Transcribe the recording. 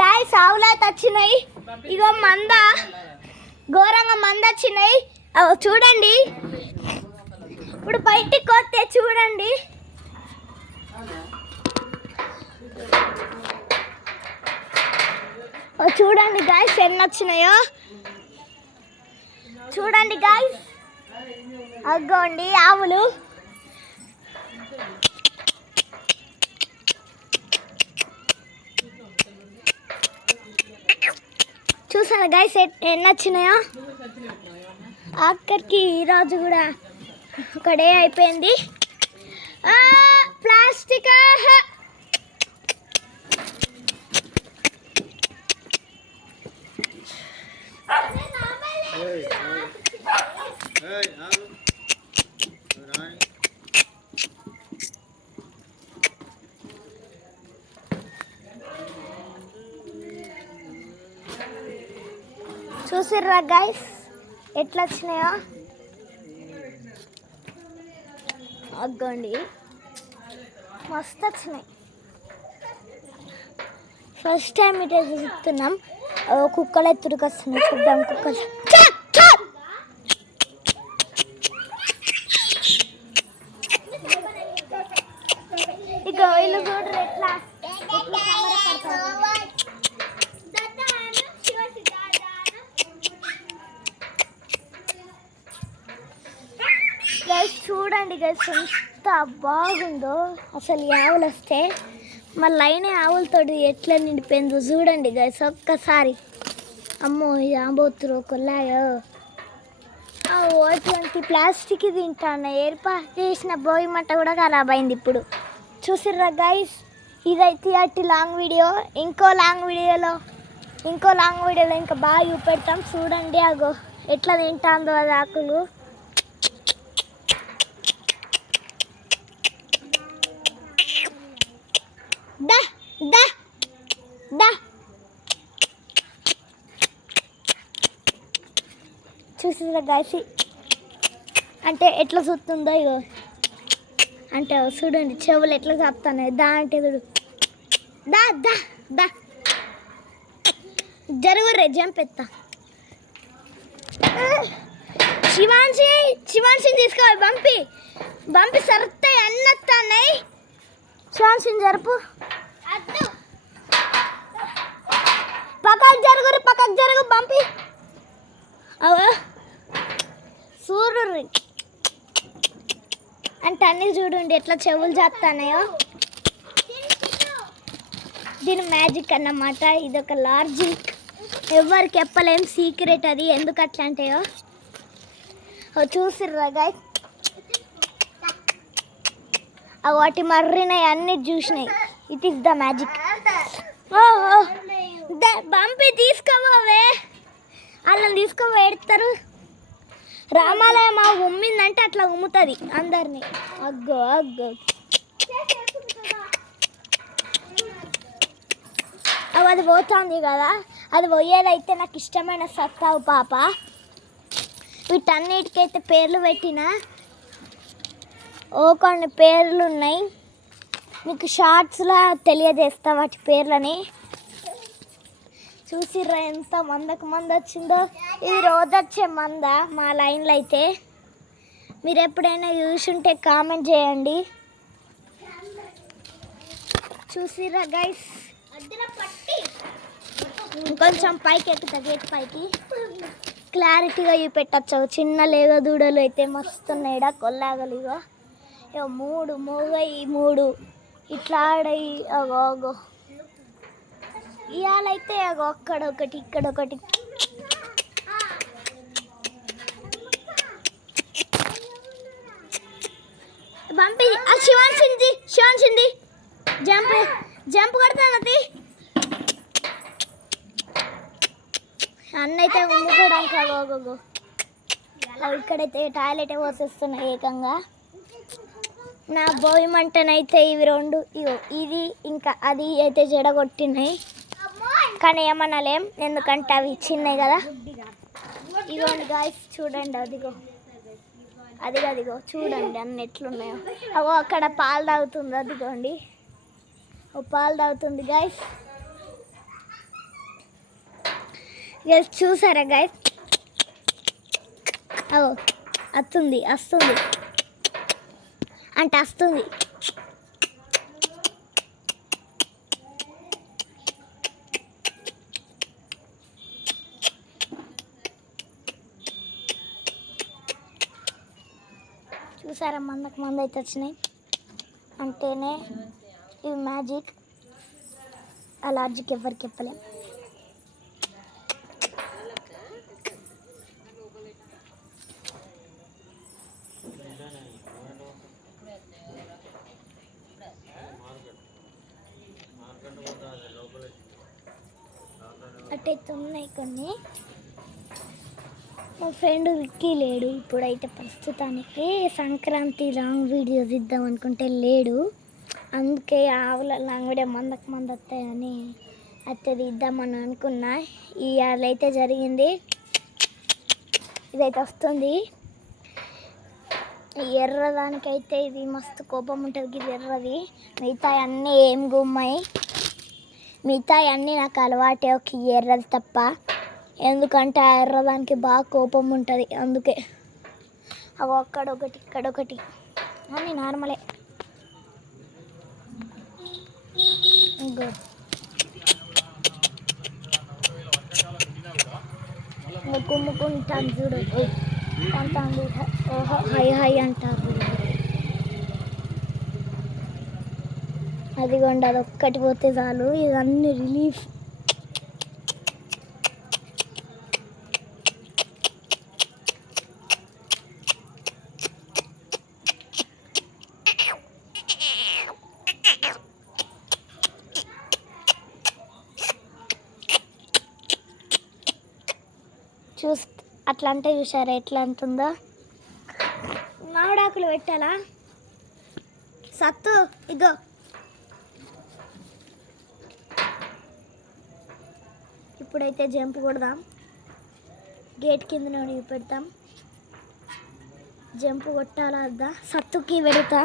Guys ఆవులైతే వచ్చినాయి. ఇగో మంద ఘోరంగా మంద వచ్చినాయి. చూడండి ఇప్పుడు బయటికి వస్తే చూడండి. చూడండి గాయస్ ఎన్ని వచ్చినాయో చూడండి గాయస్. అగ్గోండి ఆవులు. చూసాను గాయస్ ఎన్ని వచ్చినాయో. ఆఖరికి ఈరోజు కూడా ఒక డే అయిపోయింది. ప్లాస్టిక్ చూసిర్రా గైస్ ఎట్లా వచ్చినాయో. అగ్గండి మస్తు వచ్చినాయి. ఫస్ట్ టైం ఇటే చూస్తున్నాం. కుక్కలు ఎత్తుడికి వస్తున్నాయి. చూద్దాం కుక్కలు. ఇక వీళ్ళు చూడరు ఎట్లా చూడండి గైస్ ఎంత బాగుందో అసలు. ఆవులు వస్తే మళ్ళీ అయిన ఆవులతో ఎట్లా నిండిపోయిందో చూడండి గైస్ ఒక్కసారి. అమ్మో ఆంబోతురు కొల్లాయో. అటువంటి ప్లాస్టిక్ తింటాను. ఏర్పా చేసిన భోగి మంట కూడా ఖరాబ్ అయింది ఇప్పుడు. చూసిర్రా గైస్ ఇదైతే అట్టి లాంగ్ వీడియో. ఇంకో లాంగ్ వీడియోలో ఇంకా బాగా చూపెడతాం. చూడండి అగో ఎట్లా తింటాందో అది ఆకులు. దా దా దా చూసిరా గాయసి అంటే ఎట్లా చూస్తుందో. ఇగో అంటే చూడండి చెవులు ఎట్లా చెప్తాను. దా అంటే చూడు. దా దా దా జరుగుర్రే జంపెత్తా. శివాన్సిని తీసుకోవాలి. పంపి సరుతాయి అన్నీ వస్తాయి. శివాన్సిని జరుపు. పక్కకు జరుగు పంపి. చూడు అంటే అన్నీ చూడండి ఎట్లా చెవులు చేస్తానయో. దీని మ్యాజిక్ అన్నమాట. ఇది ఒక లాజిక్, ఎవరికి చెప్పలేం సీక్రెట్ అది ఎందుకు అట్లా అంటాయో. చూసిర్రా గాయ్ వాటి మర్రినాయి అన్నీ చూసినాయి. It is the magic. పంపి తీసుకోవే. వాళ్ళని తీసుకోవే ఎడతారు. రామాలయం ఉమ్మిందంటే అట్లా ఉమ్ముతుంది అందరినీ. అగ్గో అది పోతుంది కదా. అది పోయేదైతే నాకు ఇష్టమైన సత్తావు పాప. వీటన్నిటికైతే పేర్లు పెట్టిన కొన్ని పేర్లు ఉన్నాయి. మీకు షార్ట్స్లో తెలియజేస్తా వాటి పేర్లని. చూసిర్రా ఎంత మందకు మంద వచ్చిందో. ఇది రోజు వచ్చే మంద మా లైన్లో అయితే. మీరు ఎప్పుడైనా చూసుంటే కామెంట్ చేయండి. చూసిర్రా గైస్ కొంచెం పైకి ఎక్కుతా. గేట్ పైకి క్లారిటీగా చూపెట్టచ్చు. చిన్న లేగ దూడలు అయితే మస్తున్నాయిడా కొల్లాగలు. ఇగో 3 మోగాయి 3 ఇట్లా ఆడాయి. అగో ఇవాళైతే అగో అక్కడొకటి ఇక్కడొకటి. పంపి శివాన్సింది జంప్ కొడతానది. అన్నైతే ఉమ్ముకోవడానికి అగోగో. ఇక్కడైతే టాయిలెట్ పోసేస్తున్నాయి ఏకంగా. నా భోగి మంటనైతే ఇవి 2 ఇది ఇంకా అది అయితే జడగొట్టినాయి. కానీ ఏమనలేం ఎందుకంటే అవి చిన్నవి కదా. ఇగోండి గాయస్ చూడండి. అదిగో చూడండి అన్ని ఎట్లున్నాయో. అక్కడ పాలు తాగుతుంది. అదిగోండి పాలు తాగుతుంది గాయస్. గైస్ చూసారా గైస్? ఓ వస్తుంది అంటే వస్తుంది. చూసారా మంద అయితే వచ్చినాయి అంటేనే ఇది మ్యాజిక్. అలర్జీకి ఎవరికి చెప్పలేం. అటైతే ఉన్నాయి కొన్ని. మా ఫ్రెండ్ విక్కీ లేడు ఇప్పుడైతే, ప్రస్తుతానికి సంక్రాంతి లాంగ్ వీడియోస్ ఇద్దాం అనుకుంటే లేడు. అందుకే ఆవుల లాంగ్ వీడియో మంద వస్తాయని అయితే ఇద్దామని అనుకున్నా. ఇవాళ అయితే జరిగింది. ఇదైతే వస్తుంది. ఎర్రదానికైతే ఇది మస్తు కోపం ఉంటుంది. ఇది ఎర్రది. మిగతా అన్నీ ఏం గుమ్మాయి. మిగతా అన్నీ నాకు అలవాటే, ఒక ఎర్రది తప్ప. ఎందుకంటే ఆ ఎర్రదానికి బాగా కోపం ఉంటుంది. అందుకే అవి అక్కడొకటి ఇక్కడొకటి అన్నీ నార్మలే. కుమ్ముకుంటాను చూడు అంటాను. ఓహో హై అంటారు. అదిగోండి అది ఒక్కటి పోతే చాలు, ఇదన్నీ రిలీఫ్. అట్లా అంటే చూసారా ఎట్లా అంటుందో. మామిడాకులు పెట్టాలా సత్తు? ఇగో ఇప్పుడైతే జంప్ కొడదాం. గేట్ కింద నుండి పెడతాం. జంప్ కొట్టాలా వద్దా? సత్తుకి పెడతా.